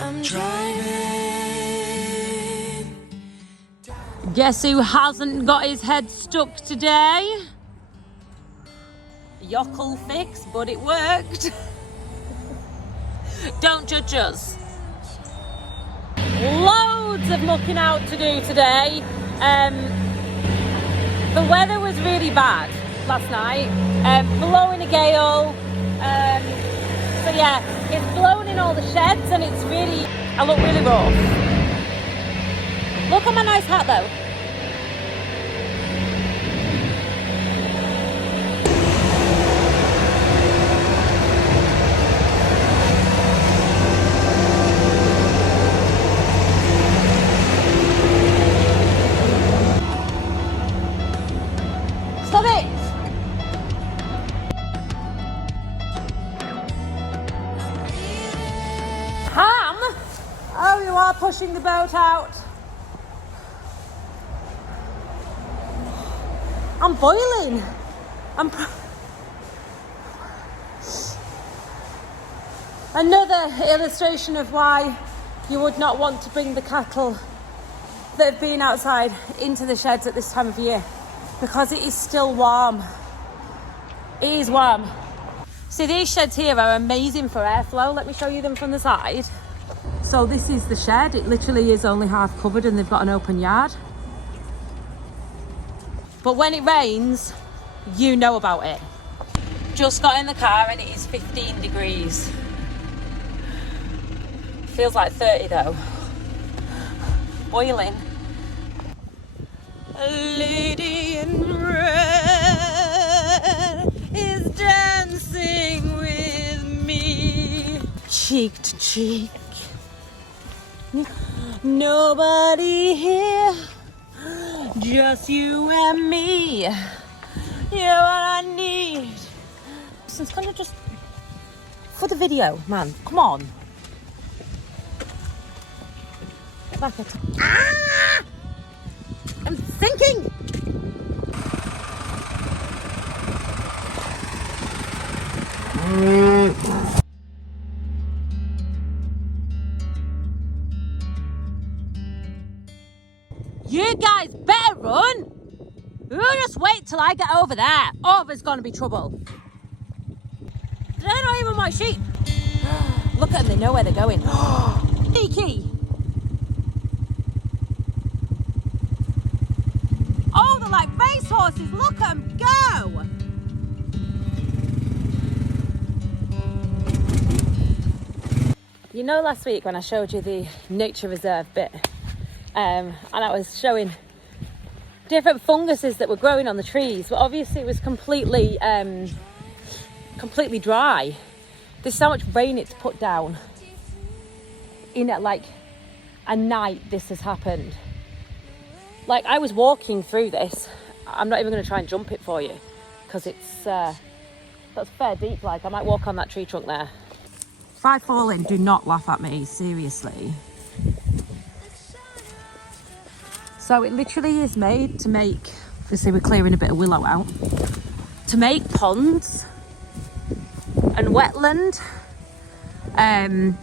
I'm driving. Guess who hasn't got his head stuck today? Yockle fix, but it worked. Don't judge us. Loads of mucking out to do today. The weather was really bad last night, blowing a gale. So yeah, it's blowing in all the sheds and it's really, I look really rough. Look at my nice hat though. Stop it! Ham? Oh, you are pushing the boat out. I'm boiling. Another illustration of why you would not want to bring the cattle that have been outside into the sheds at this time of year, because it is still warm. It is warm. See, these sheds here are amazing for airflow. Let me show you them from the side. So this is the shed. It literally is only half covered and they've got an open yard. But when it rains, you know about it. Just got in the car and it is 15 degrees. Feels like 30 though. Boiling. A lady in red is dancing with me, cheek to cheek. Nobody here, just you and me. You're what I need. So it's kind of just for the video, man. Come on. Back at ah! I'm sinking! You guys better run! You just wait till I get over there, or there's gonna be trouble. They're not even my sheep. Look at them, they know where they're going. Sneaky! Oh, they're like racehorses. Look at them go! You know, last week when I showed you the nature reserve bit, and I was showing different funguses that were growing on the trees, but obviously it was completely dry. There's so much rain it's put down. In like a night, this has happened. Like, I was walking through this. I'm not even going to try and jump it for you because it's that's fair deep. Like, I might walk on that tree trunk there. If I fall in, do not laugh at me, seriously. So it literally is made to make, obviously we're clearing a bit of willow out, to make ponds and wetland.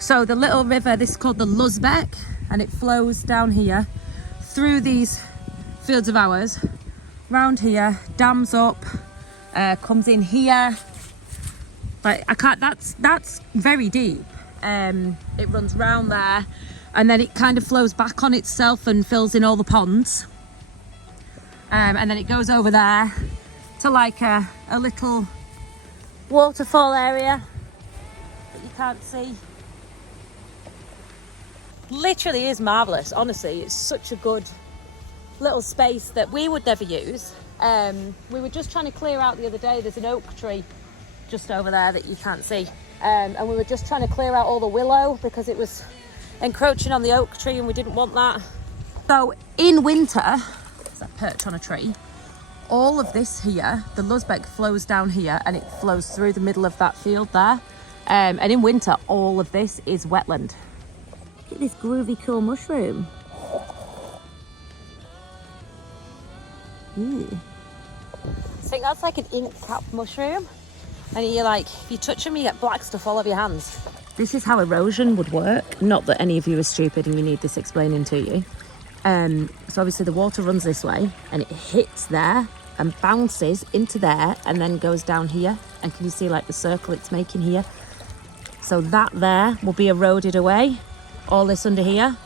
So the little river, this is called the Luzbeck, and it flows down here through these fields of ours, round here, dams up, comes in here. Like, I can't, that's very deep. It runs round there and then it kind of flows back on itself and fills in all the ponds. And then it goes over there to like a little waterfall area that you can't see. Literally is marvellous, honestly. It's such a good little space that we would never use. We were just trying to clear out the other day. There's an oak tree just over there that you can't see. And we were just trying to clear out all the willow because it was encroaching on the oak tree and we didn't want that. So in winter, there's that perch on a tree, all of this here, the Luzbeck flows down here and it flows through the middle of that field there. And in winter, all of this is wetland. Look at this groovy cool mushroom. Ooh. I think that's like an ink cap mushroom. And you're like, if you touch them, you get black stuff all over your hands. This is how erosion would work. Not that any of you are stupid and you need this explaining to you. So obviously the water runs this way and it hits there and bounces into there and then goes down here. And can you see like the circle it's making here? So that there will be eroded away. All this under here.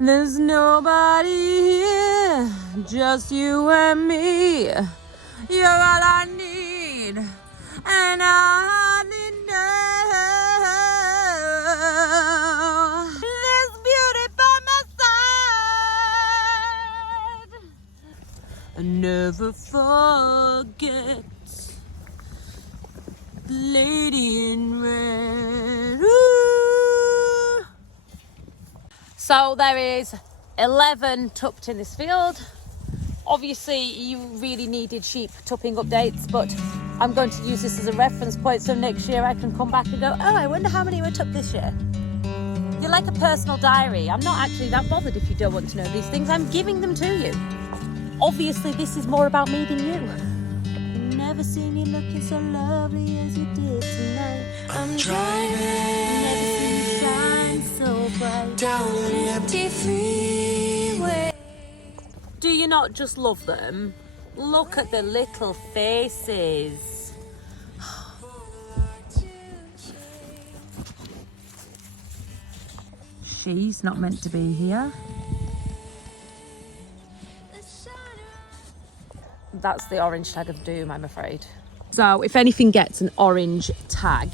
There's nobody here, just you and me. You're all I need, and I need now. There's beauty by my side. And never forget the lady in red. Ooh. So there is 11 tupped in this field. Obviously you really needed sheep tupping updates, but I'm going to use this as a reference point so next year I can come back and go, oh, I wonder how many were tupped this year. You're like a personal diary. I'm not actually that bothered if you don't want to know these things. I'm giving them to you. Obviously this is more about me than you. Never seen you looking so lovely as you did tonight. I'm driving. Never seen you shine so bright down an empty freeway. Do you not just love them? Look at the little faces. She's not meant to be here. That's the orange tag of doom, I'm afraid. So if anything gets an orange tag,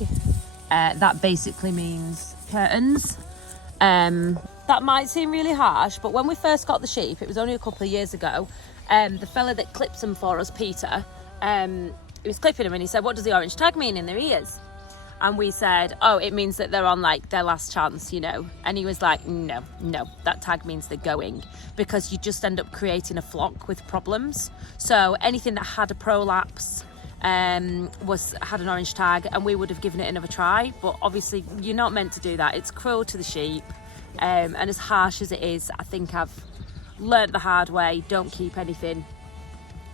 that basically means curtains. That might seem really harsh, but when we first got the sheep, it was only a couple of years ago, the fella that clips them for us, Peter, he was clipping them and he said, what does the orange tag mean in their ears? And we said, oh, it means that they're on like their last chance, you know. And he was like, no, that tag means they're going, because you just end up creating a flock with problems. So anything that had a prolapse had an orange tag, and we would have given it another try. But obviously you're not meant to do that. It's cruel to the sheep. And as harsh as it is, I think I've learnt the hard way. Don't keep anything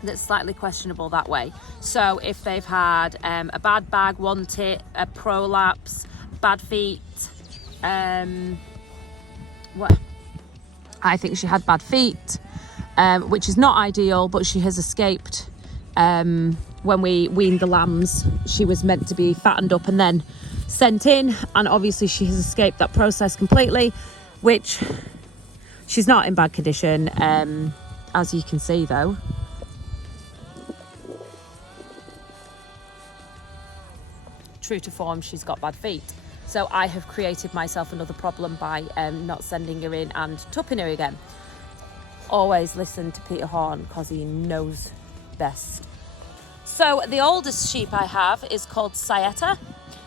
that's slightly questionable that way. So if they've had a bad bag, one tit, a prolapse, bad feet, what? I think she had bad feet, which is not ideal, but she has escaped. When we weaned the lambs, she was meant to be fattened up and then sent in, and obviously she has escaped that process completely, which she's not in bad condition, as you can see though. True to form, she's got bad feet. So I have created myself another problem by not sending her in and tupping her again. Always listen to Peter Horn because he knows best. So the oldest sheep I have is called Sayata,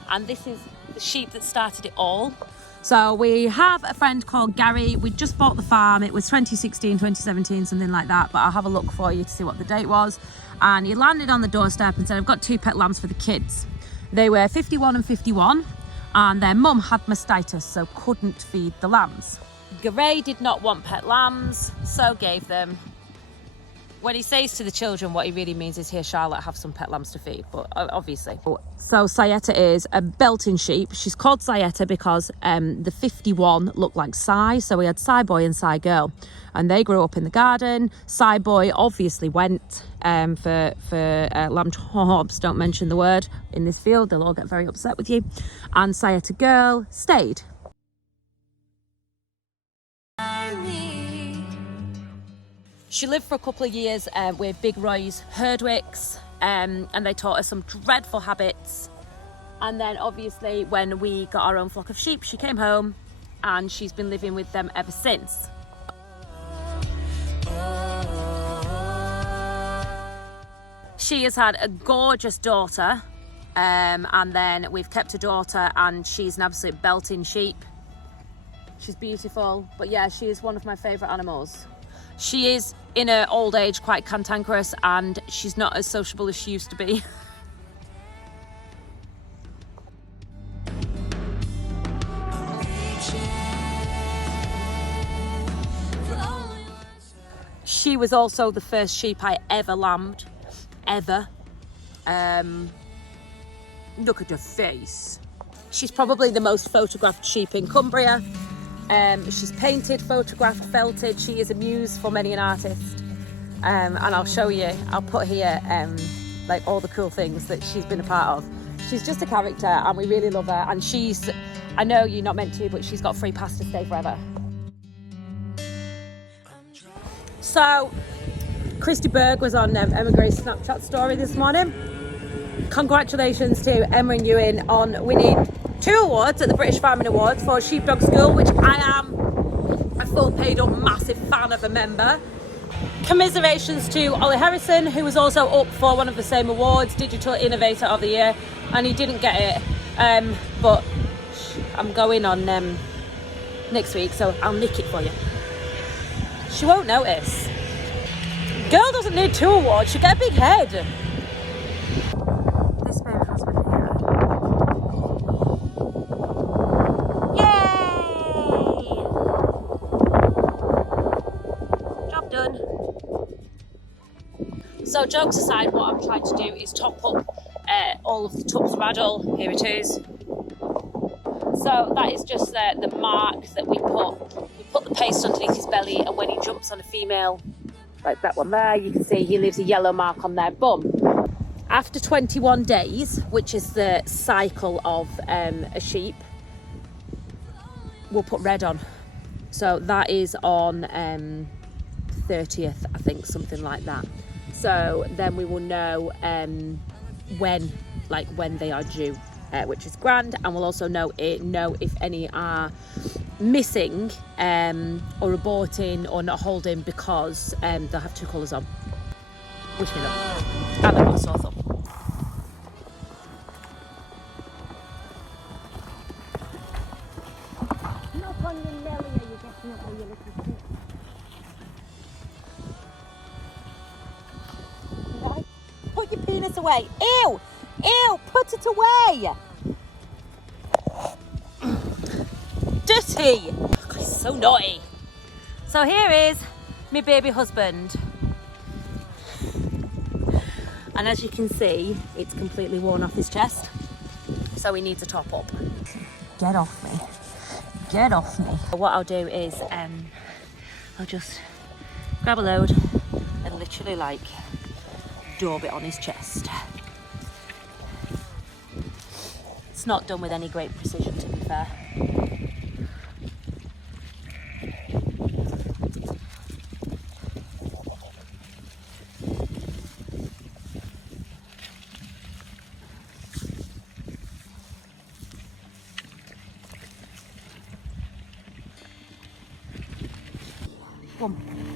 and this is the sheep that started it all. So we have a friend called Gary. We just bought the farm. It was 2016, 2017, something like that, but I'll have a look for you to see what the date was. And he landed on the doorstep and said, I've got 2 pet lambs for the kids. They were 51 and 51, and their mum had mastitis, so couldn't feed the lambs. Gary did not want pet lambs, so gave them. When he says to the children, what he really means is, here, Charlotte, have some pet lambs to feed, but obviously. So Sayata is a belting sheep. She's called Sayata because the 51 looked like Cy, so we had Cy boy and Cy girl, and they grew up in the garden. Cy boy obviously went for lamb chops, don't mention the word in this field, they'll all get very upset with you, and Sayata girl stayed. She lived for a couple of years with Big Roy's Herdwicks, and they taught her some dreadful habits. And then obviously when we got our own flock of sheep, she came home and she's been living with them ever since. She has had a gorgeous daughter, and then we've kept a daughter, and she's an absolute belting sheep. She's beautiful, but yeah, she is one of my favourite animals. She is, in her old age, quite cantankerous, and she's not as sociable as she used to be. She was also the first sheep I ever lambed, ever. Look at her face. She's probably the most photographed sheep in Cumbria. She's painted, photographed, felted. She is a muse for many an artist. And I'll show you, I'll put here like all the cool things that she's been a part of. She's just a character and we really love her. And she's, I know you're not meant to, but she's got free pass to stay forever. So, Christy Berg was on Emma Gray's Snapchat story this morning. Congratulations to Emma and Ewan on winning 2 awards at the British Farming Awards for Sheepdog School, which I am a full paid up massive fan of a member. Commiserations to Ollie Harrison, who was also up for one of the same awards, Digital Innovator of the Year, and he didn't get it. But I'm going on next week, so I'll nick it for you. She won't notice. Girl doesn't need 2 awards, she'll get a big head. This baby has been here. Yay! Job done. So jokes aside, what I'm trying to do is top up all of the tubs raddle. Here it is. So that is just the mark that we put the paste underneath his belly, and when he jumps on a female, like that one there, you can see he leaves a yellow mark on their bum. After 21 days, which is the cycle of a sheep, we'll put red on. So that is on 30th, I think, something like that. So then we will know when they are due, which is grand, and we'll also know if any are missing or aborting or not holding because they'll have 2 colours on. Wish me luck. And they've got a sore thumb. Knock on your belly, you definitely you little shit. Put your penis away. Ew! Ew! Put it away! Dirty! God, he's so naughty. So here is my baby husband. And as you can see, it's completely worn off his chest. So he needs a top up. Get off me. Get off me. What I'll do is I'll just grab a load and literally like daub it on his chest. It's not done with any great precision, to be fair. Come on.